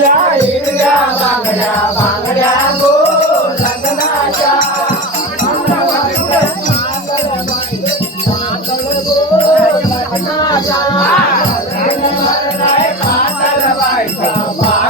ಬಾಂಗಡ ಬಾಂಗಡ ಬಾಂಗಡ go I.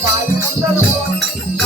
vai montando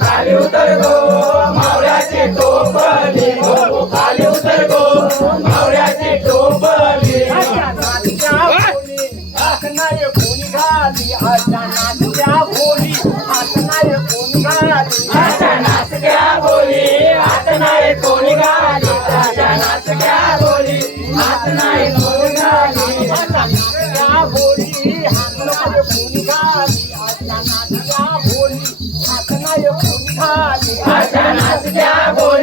खाली उतर गो मावळ्याचे टोपली गोमू खाली उतर गो मावळ्याचे टोपली आसनाय कोणी घाली आसनाच्या बोली आसनाय कोणी घाली.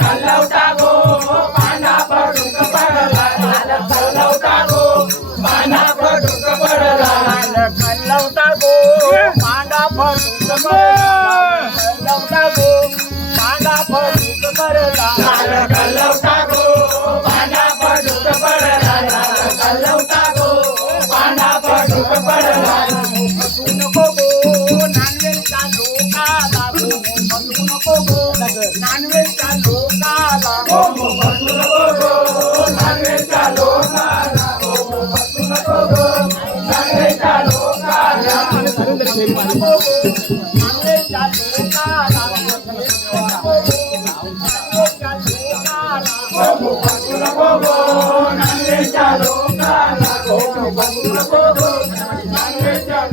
खाल्ला చాలా